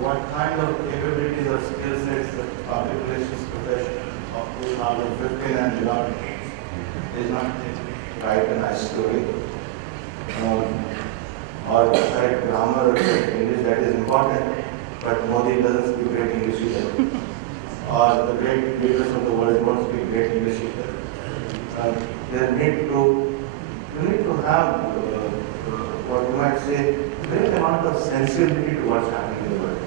What kind of capabilities or skill sets the public relations professional of 2015 and beyond is not write a nice story or correct grammar or English, that is important, but Modi doesn't speak great English either. Or the great leaders of the world don't speak great English either. They need to have what you might say, great amount of sensibility to what's happening in the world.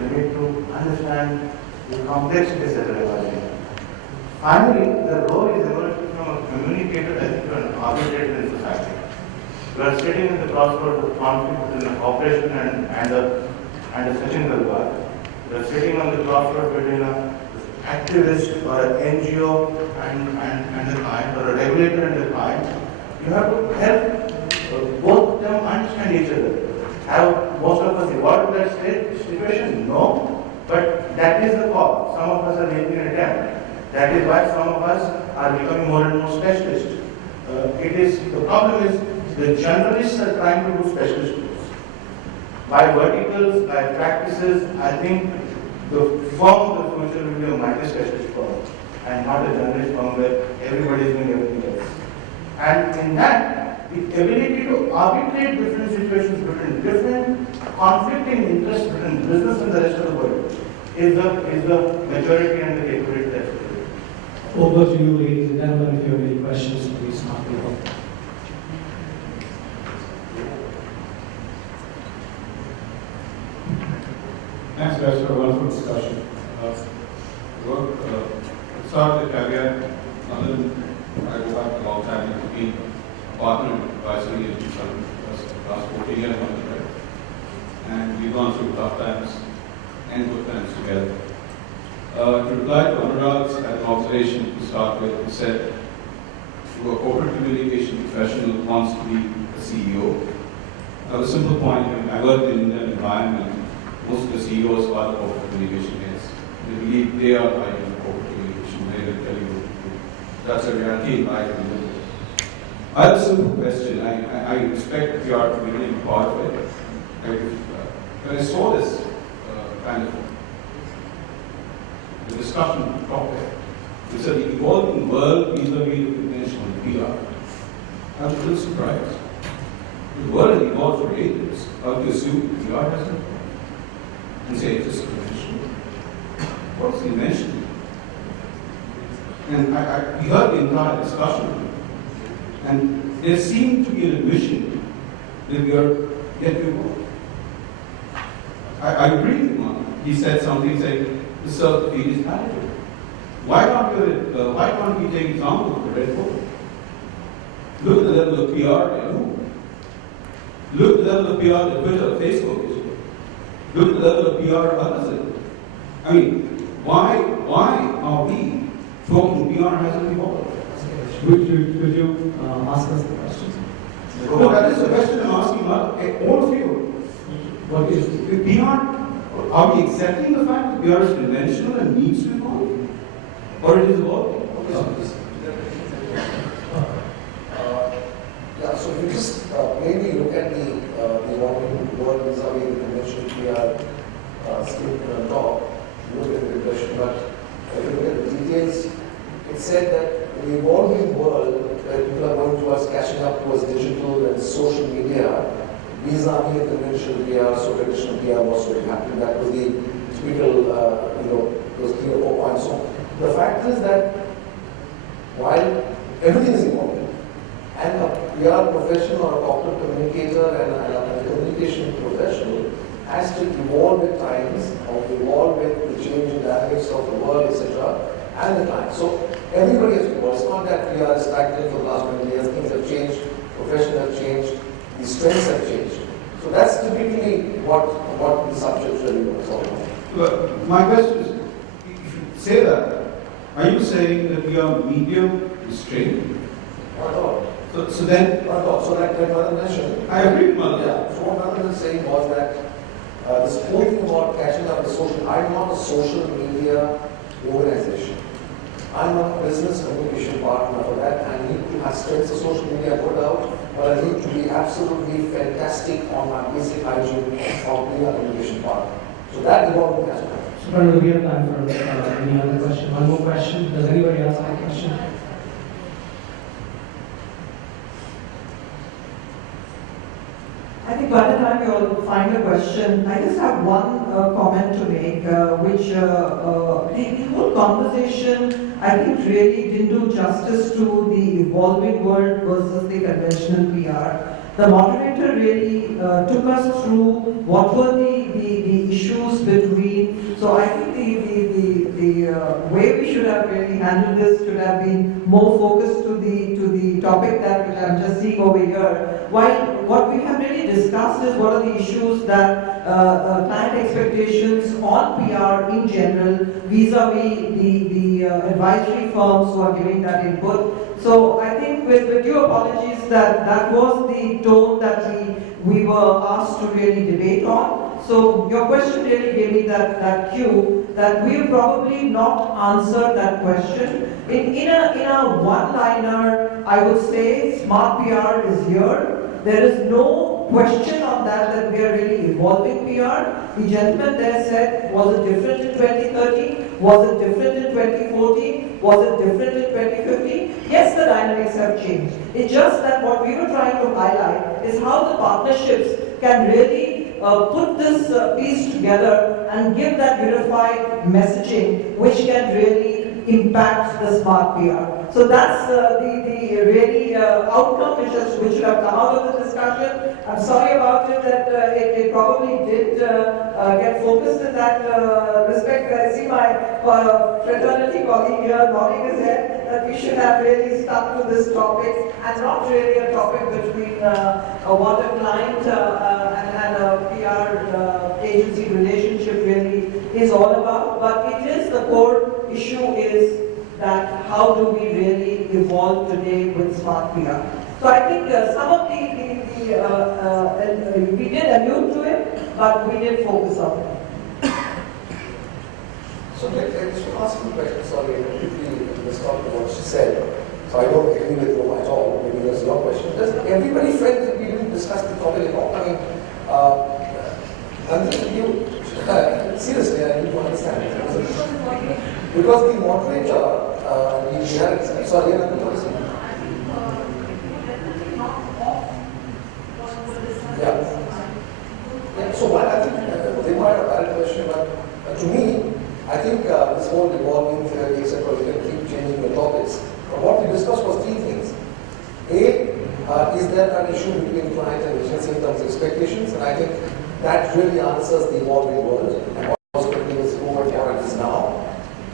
We need to understand the complexities that are emerging. Finally, the role is emerging from a communicator, I think, to an arbitrator in society. We are sitting in the crossroads of conflict between a corporation and a Sachin Dalwar. We are sitting on the crossroads between an activist or an NGO and the client, or a regulator and the client. You have to help both of them understand each other. Have most of us evolved that situation? No. But that is the call. Some of us are making an attempt. That is why some of us are becoming more and more specialist. The problem is the generalists are trying to do specialist roles. By verticals, by practices, I think the firm of the future will be a multi-specialist firm and not a generalist firm where everybody is doing everything else. And in that, the ability to arbitrate different situations between different conflicting interests between business and the rest of the world is the maturity and the capability that's required. Over to you, ladies and gentlemen. If you have any questions, please not be helpful. Thanks, guys, for a wonderful discussion. Start the caveat. I go back a long time to be partner advisory in the last 14 years, right? And we've gone through tough times and good times together. To reply to Anurag's observation to start with, he said, to a corporate communication professional who wants to be a CEO. Now, a simple point, I work in an environment, most of the CEOs are the corporate communication heads. They believe they are right in corporate communication, they will tell you what to do. That's a reality in life. I have a simple question. I respect that you are to be a part of it. When I saw this kind of the discussion topic, it's the evolving world vis-a-vis the conventional PR. I was a little surprised. The world has evolved for ages. How do you assume PR hasn't evolved? And say it's just conventional. What's conventional? And we heard the entire discussion. And there seemed to be an admission that we are yet to evolve. I agree with him. He said something saying the surf feed is adequate. Why can't we take example of the Red Bull? Look at the level of PR at Yahoo. Look at the level of PR that Twitter, Facebook is doing. Look at the level of PR others. I mean, why are we talking PR hasn't evolved? Could you ask us the question? No, that is the question I'm asking all of you. What is PR? Are we accepting the fact that PR is conventional and needs to evolve? Or it is evolving? Yeah, so if you just maybe look at the evolving world vis-a-vis the conventional PR statement on top, you look at the impression, but if you look at the details, it said that in the evolving world, where people are going towards catching up towards digital and social media, vis-a-vis the conventional PR, so traditional PR was very happy. That was the typical, those 3 or 4 points. So the fact is that while everything is evolving, and a PR professional or a corporate communicator and a communication professional has to evolve with times, or evolve with the changing dynamics of the world, etc., and the client. So everybody has evolved. It's not that PR is stagnant for the last 20 years. Things have changed, professions have changed, the strengths have changed. So that's typically what the subject really was all about. But my question is, if you say that, are you saying that we are medium restrained? Not at all. So then, Not at all. So like Mother mentioned, I agree with Mother. yeah. So what Mother was saying was that this whole thing about catching up with social, I'm not a social media organization. I'm a business communication partner for that. I need to have strengths of social media put out, but I need to absolutely fantastic on my basic hygiene of PR communication part. So that development has happened. So, Panel, we have time for any other question. One more question. Does anybody else have a question? I think by the time you all find a question, I just have one comment to make, which the whole conversation, I think, really didn't do justice to the evolving world versus the conventional PR. The moderator really took us through what were the issues between. So I think the way we should have really handled this should have been more focused to the topic that which I'm just seeing over here. While what we have really discussed is what are the issues that client expectations on PR in general vis-a-vis the advisory firms who are giving that input. So I think with due apologies that was the tone that we were asked to really debate on. So your question really gave me that cue that we have probably not answered that question. In a one-liner, I would say smart PR is here. There is no question on that we are really evolving PR. The gentleman there said, was it different in 2013? Was it different in 2014? Was it different in 2015? Yes, the dynamics have changed. It's just that what we were trying to highlight is how the partnerships can really put this piece together and give that unified messaging which can really impact the smart PR. So that's the really outcome which should have come out of the discussion. I'm sorry about it that it probably did get focused in that respect. I see my fraternity colleague here nodding his head that we should have really stuck to this topic and not really a topic between what a client and a PR agency relationship really is all about. But it is the core issue is that how do we really evolve today with smart PR. So I think some of we did allude to it, but we did focus on it. So I just ask you a question, sorry, I completely respond to what she said. So I don't agree with you at all, maybe that's your question. Does everybody felt that we didn't discuss the topic at all? I mean, I'm thinking you, seriously, I need to understand it. Because the moderator, sorry, yeah. So while I think they might have a valid question, but to me, I think this whole evolving theory, etc., we can keep changing the topics. But what we discussed was three things. A, is there an issue between client and agency in terms of expectations? And I think that really answers the evolving world and what was over what it is now.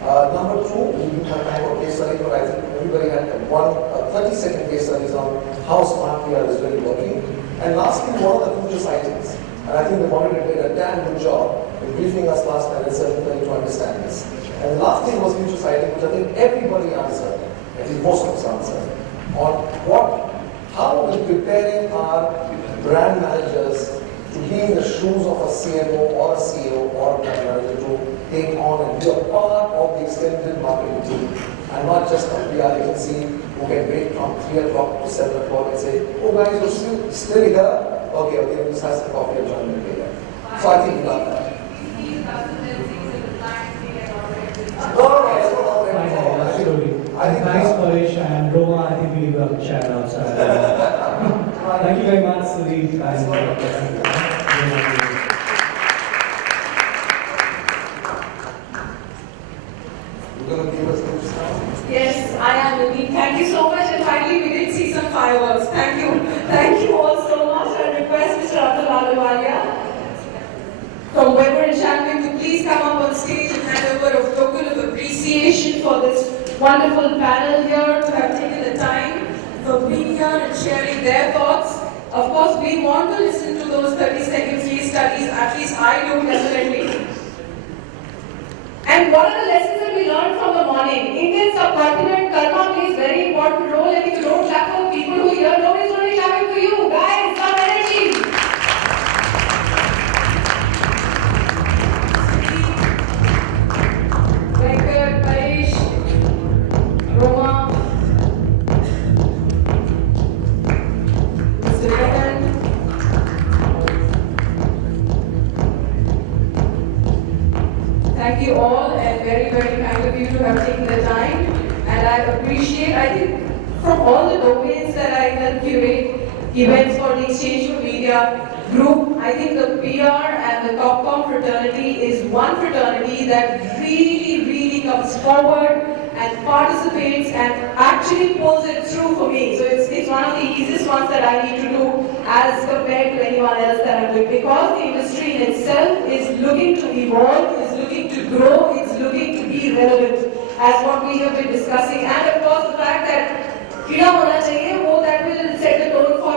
Number two, we didn't have time for case study, but I think everybody had 30-second case studies on how smart PR is really working. And lastly, what are the future sightings? And I think the moderator did a damn good job in briefing us last time and certainly to understand this. And the last thing was future sighting, which I think everybody answered, at least most of us answered, on how are we preparing our brand managers to be in the shoes of a CMO or a CEO or a brand manager to take on and be a part of the extended marketing team and not just a PR agency who can wait from 3 o'clock to 7 o'clock and say, oh guys, you're still here? Okay, we'll just have some coffee and join me later. So I think we got that. Thanks, Paresh and Roma. I think we will chat outside. Thank you very much, Sudhi. Yes, I am indeed. Thank you so much. And finally, we did see some fireworks. Thank you. Thank you all so much. I request Mr. Atul Ahluwalia from Weber and Champion to please come up on stage and hand over a token of appreciation for this wonderful panel here, to have taken the time for being here and sharing their thoughts. Of course, we want to listen to those 30-second case studies, at least I do definitely. And what are the lessons that we learned from the morning? Indian subcontinent, karma plays very important role, and if you don't clap for people who hear, nobody's going to be clapping for you. Guys, some energy! Venkat, Paresh, Roma, Mr. Karan, very, very kind of you to have taken the time. And I appreciate, I think, from all the domains that I help curate events for the Exchange for Media group, I think the PR and the TopCom fraternity is one fraternity that really, really comes forward and participates and actually pulls it through for me. So it's one of the easiest ones that I need to do as compared to anyone else that I'm doing, because the industry in itself is looking to evolve, is looking to grow, it's looking to be relevant, as what we have been discussing. And of course the fact that that will set the tone for